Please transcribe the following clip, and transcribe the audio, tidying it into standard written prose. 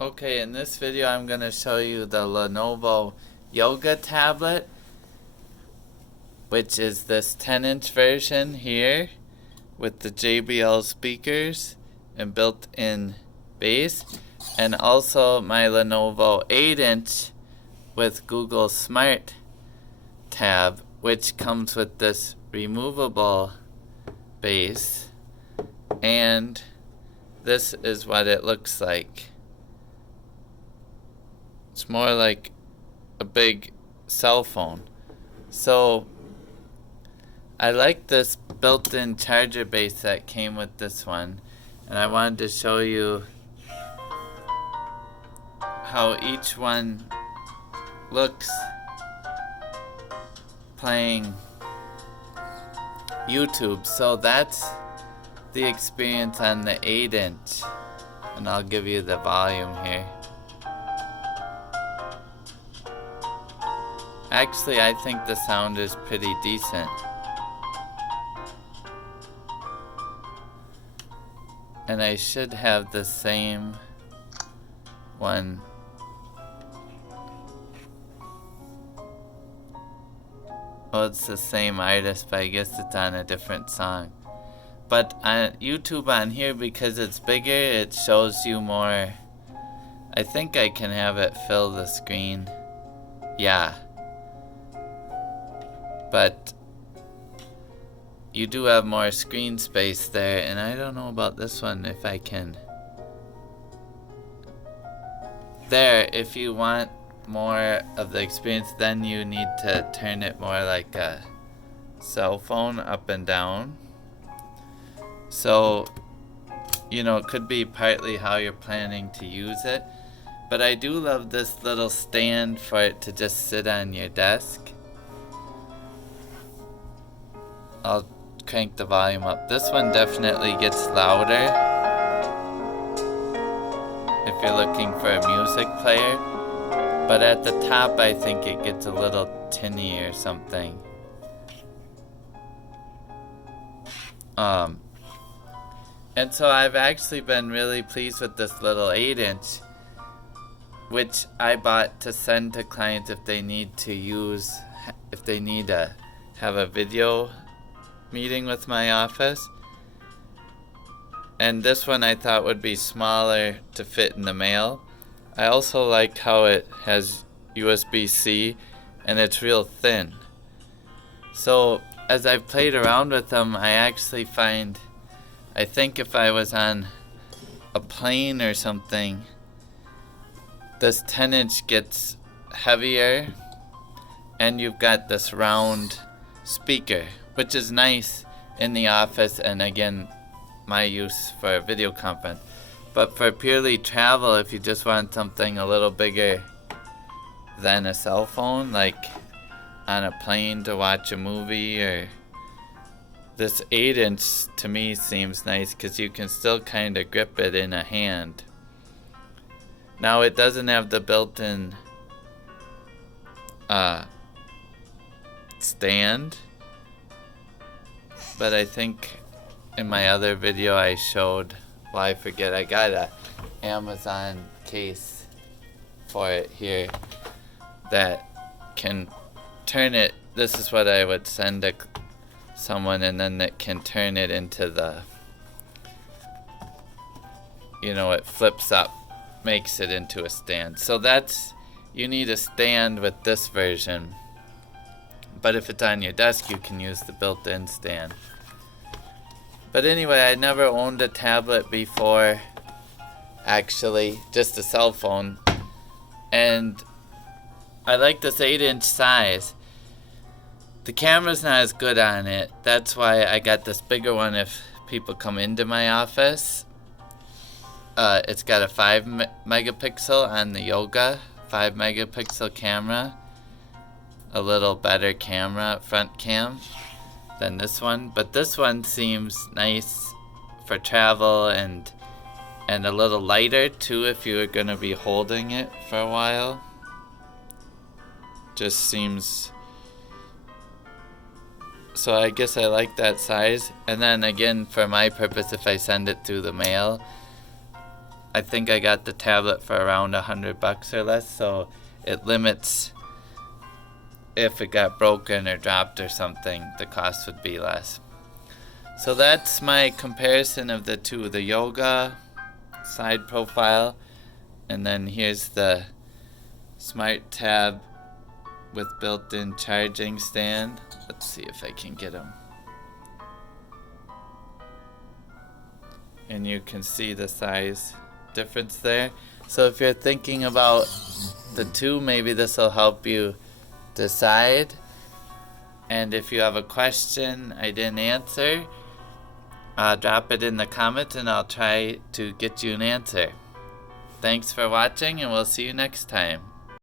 Okay, in this video I'm going to show you the Lenovo Yoga tablet, which is this 10-inch version here with the JBL speakers and built-in bass, and also my Lenovo 8-inch with Google Smart Tab, which comes with this removable base, and this is what it looks like. It's more like a big cell phone. So I like this built-in charger base that came with this one, and I wanted to show you how each one looks playing YouTube. So that's the experience on the 8-inch, and I'll give you the volume here. Actually, I think the sound is pretty decent. And I should have the same one. Oh, it's the same artist, but I guess it's on a different song. But on YouTube on here, because it's bigger, it shows you more. I think I can have it fill the screen. Yeah. But you do have more screen space there, and I don't know about this one if I can. There, if you want more of the experience, then you need to turn it more like a cell phone, up and down. So, it could be partly how you're planning to use it. But I do love this little stand for it to just sit on your desk. I'll crank the volume up. This one definitely gets louder if you're looking for a music player. But at the top, I think it gets a little tinny or something. And so I've actually been really pleased with this little 8-inch, which I bought to send to clients if they need to have a video meeting with my office. And this one I thought would be smaller to fit in the mail. I also liked how it has USB-C and it's real thin. So as I've played around with them, I think if I was on a plane or something, this 10-inch gets heavier, and you've got this round speaker, which is nice in the office, and again, my use for a video conference. But for purely travel, if you just want something a little bigger than a cell phone, like on a plane to watch a movie, or this 8-inch to me seems nice because you can still kind of grip it in a hand. Now it doesn't have the built-in stand, but I think in my other video I showed, I forget, I got a Amazon case for it here that can turn it. This is what I would send to someone, and then it can turn it into the, it flips up, makes it into a stand. So you need a stand with this version. But if it's on your desk, you can use the built-in stand. But anyway, I never owned a tablet before, actually, just a cell phone. And I like this 8-inch size. The camera's not as good on it. That's why I got this bigger one if people come into my office. It's got a 5 megapixel on the Yoga, 5 megapixel camera. A little better camera, front cam, than this one. But this one seems nice for travel and a little lighter too if you're going to be holding it for a while. Just seems... So I guess I like that size. And then again, for my purpose, if I send it through the mail, I think I got the tablet for around $100 or less, so it limits if it got broken or dropped or something, the cost would be less. So that's my comparison of the two, the Yoga side profile, and then here's the Smart Tab with built-in charging stand. Let's see if I can get them. And you can see the size difference there. So if you're thinking about the two, maybe this will help you decide. And if you have a question I didn't answer, drop it in the comments and I'll try to get you an answer. Thanks for watching, and we'll see you next time.